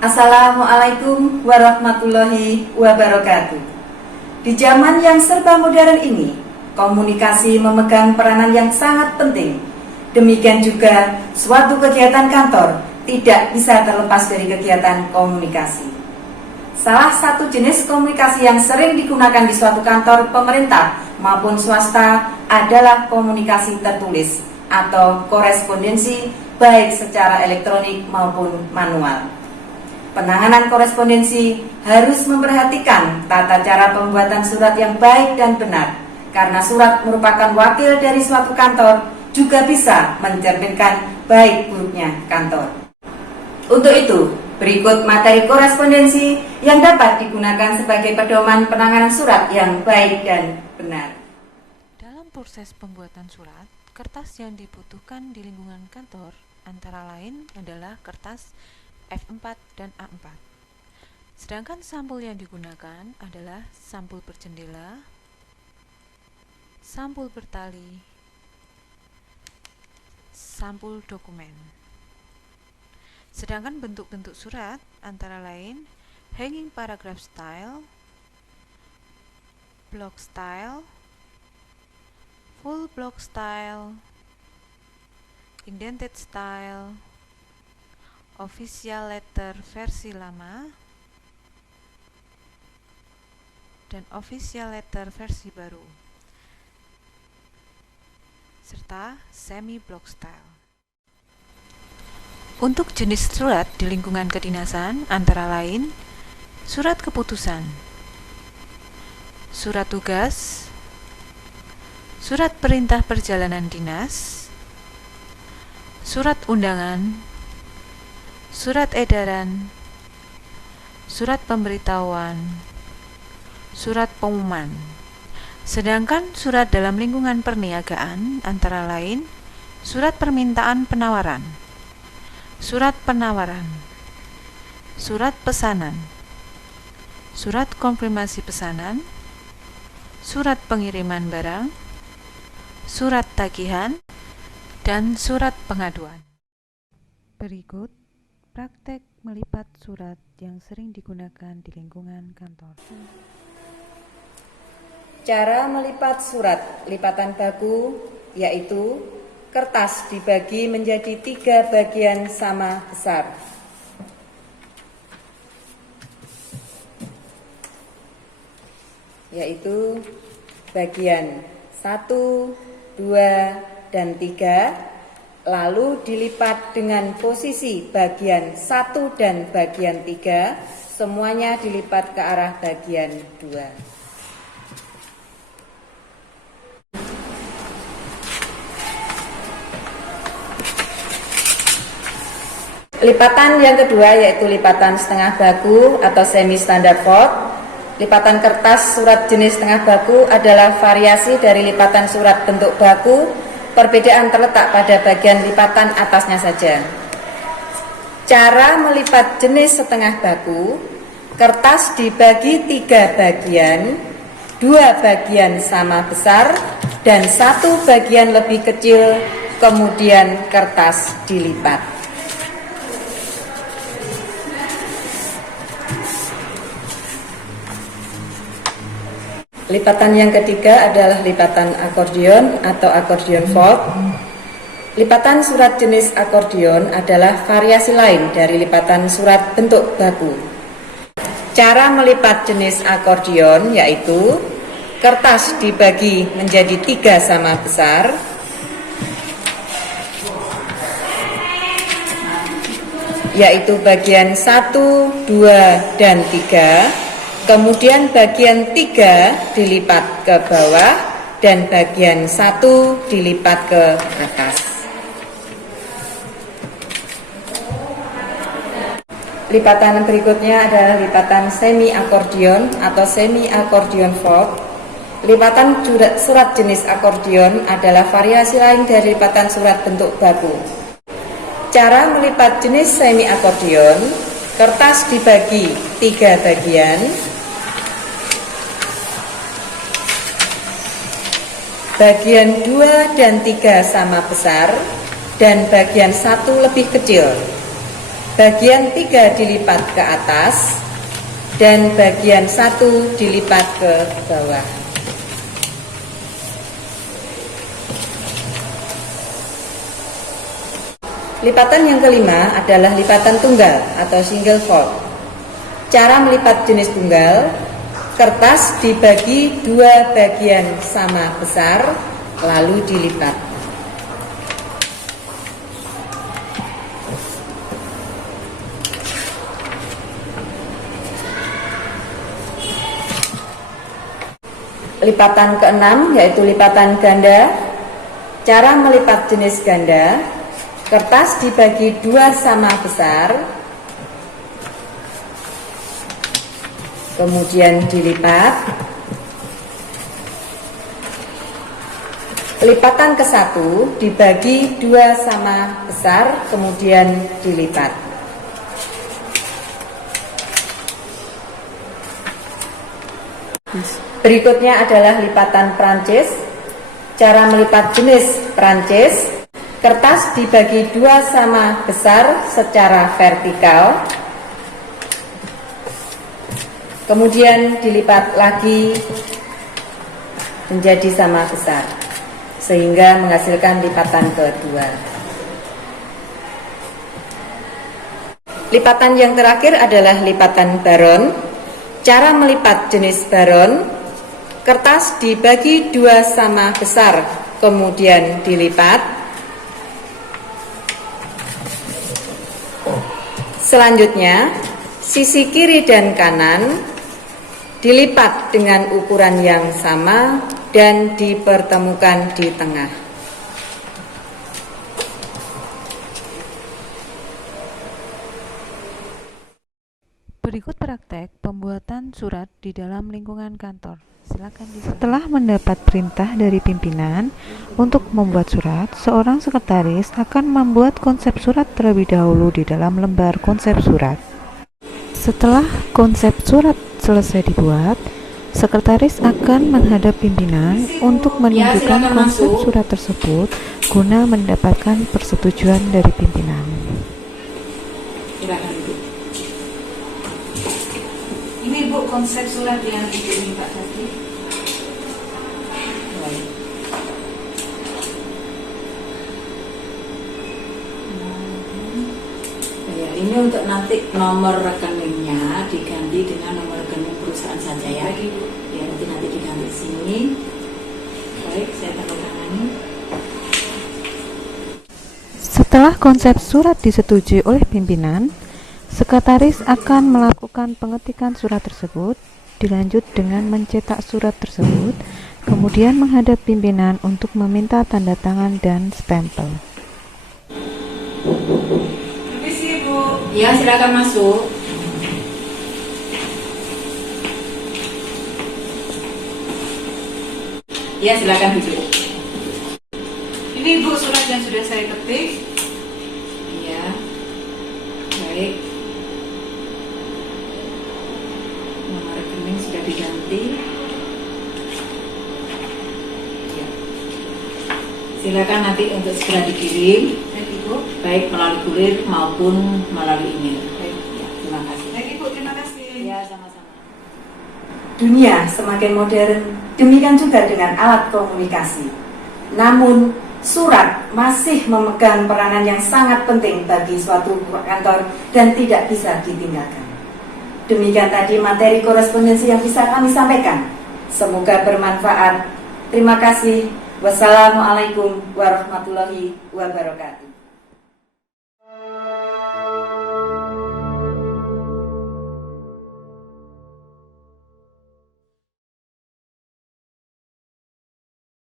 Assalamualaikum warahmatullahi wabarakatuh. Di zaman yang serba modern ini, komunikasi memegang peranan yang sangat penting. Demikian juga suatu kegiatan kantor tidak bisa terlepas dari kegiatan komunikasi. Salah satu jenis komunikasi yang sering digunakan di suatu kantor pemerintah maupun swasta adalah komunikasi tertulis atau korespondensi, baik secara elektronik maupun manual. Penanganan korespondensi harus memperhatikan tata cara pembuatan surat yang baik dan benar, karena surat merupakan wakil dari suatu kantor, juga bisa mencerminkan baik buruknya kantor. Untuk itu, berikut materi korespondensi yang dapat digunakan sebagai pedoman penanganan surat yang baik dan benar. Dalam proses pembuatan surat, kertas yang dibutuhkan di lingkungan kantor antara lain adalah kertas F4 dan A4. Sedangkan sampul yang digunakan adalah sampul berjendela, sampul bertali, sampul dokumen. Sedangkan bentuk-bentuk surat antara lain hanging paragraph style, block style, full block style, indented style, official letter versi lama, dan official letter versi baru, serta semi block style. Untuk jenis surat di lingkungan kedinasan antara lain surat keputusan, surat tugas, surat perintah perjalanan dinas, surat undangan, surat edaran, surat pemberitahuan, surat pengumuman. Sedangkan surat dalam lingkungan perniagaan antara lain surat permintaan penawaran, surat penawaran, surat pesanan, surat konfirmasi pesanan, surat pengiriman barang, surat tagihan, dan surat pengaduan. Berikut praktek melipat surat yang sering digunakan di lingkungan kantor. Cara melipat surat lipatan baku yaitu kertas dibagi menjadi 3 bagian sama besar. Yaitu bagian 1, 2, dan 3. Lalu dilipat dengan posisi bagian 1 dan bagian 3, semuanya dilipat ke arah bagian 2. Lipatan yang kedua yaitu lipatan setengah baku atau semi standard fold. Lipatan kertas surat jenis setengah baku adalah variasi dari lipatan surat bentuk baku. Perbedaan terletak pada bagian lipatan atasnya saja. Cara melipat jenis setengah baku, kertas dibagi 3 bagian, 2 bagian sama besar dan 1 bagian lebih kecil, kemudian kertas dilipat. Lipatan yang ketiga adalah lipatan akordion atau akordion fold. Lipatan surat jenis akordion adalah variasi lain dari lipatan surat bentuk baku. Cara melipat jenis akordion yaitu kertas dibagi menjadi 3 sama besar, yaitu bagian 1, 2, dan 3. Kemudian bagian 3 dilipat ke bawah dan bagian 1 dilipat ke atas. Lipatan berikutnya adalah lipatan semi akordion atau semi akordion fold. Lipatan surat jenis akordion adalah variasi lain dari lipatan surat bentuk baku. Cara melipat jenis semi akordion, kertas dibagi 3 bagian. Bagian 2 dan 3 sama besar dan bagian 1 lebih kecil. bagian 3 dilipat ke atas dan bagian 1 dilipat ke bawah. Lipatan yang kelima adalah lipatan tunggal atau single fold. Cara melipat jenis tunggal, kertas dibagi 2 bagian sama besar lalu dilipat. Lipatan keenam yaitu lipatan ganda. Cara melipat jenis ganda, kertas dibagi 2 sama besar, kemudian dilipat. Lipatan ke-1 dibagi 2 sama besar, kemudian dilipat. Berikutnya adalah lipatan Prancis. Cara melipat jenis Prancis, kertas dibagi 2 sama besar secara vertikal, kemudian dilipat lagi menjadi sama besar, sehingga menghasilkan lipatan kedua. Lipatan yang terakhir adalah lipatan baron. Cara melipat jenis baron, kertas dibagi 2 sama besar, kemudian dilipat. Selanjutnya, sisi kiri dan kanan dilipat dengan ukuran yang sama dan dipertemukan di tengah. Berikut praktek pembuatan surat di dalam lingkungan kantor. Silakan Setelah mendapat perintah dari pimpinan untuk membuat surat, seorang sekretaris akan membuat konsep surat terlebih dahulu di dalam lembar konsep surat. Setelah konsep surat selesai dibuat, sekretaris akan menghadap pimpinan untuk menunjukkan konsep surat tersebut guna mendapatkan persetujuan dari pimpinan. Silakan Bu. Ini Bu konsep surat yang Ibu minta tadi. Ya, ini untuk nanti nomor rekeningnya diganti dengan nomor rekening perusahaan saja ya. Ya, nanti diganti di sini. Baik, saya tanda tangani. Setelah konsep surat disetujui oleh pimpinan, sekretaris akan melakukan pengetikan surat tersebut, dilanjut dengan mencetak surat tersebut, kemudian menghadap pimpinan untuk meminta tanda tangan dan stempel. Permisi Bu. Ya, silakan masuk. Ya, silakan duduk. Ini Bu surat yang sudah saya ketik. Iya. Baik. Nomor rekening sudah diganti. Ya. Silakan nanti untuk segera dikirim. Baik Ibu. Baik melalui kurir maupun melalui email. Baik. Ya, terima kasih. Baik Ibu, terima kasih. Ya, sama-sama. Dunia semakin modern, demikian juga dengan alat komunikasi. Namun, surat masih memegang peranan yang sangat penting bagi suatu kantor dan tidak bisa ditinggalkan. Demikian tadi materi korespondensi yang bisa kami sampaikan. Semoga bermanfaat. Terima kasih. Wassalamualaikum warahmatullahi wabarakatuh.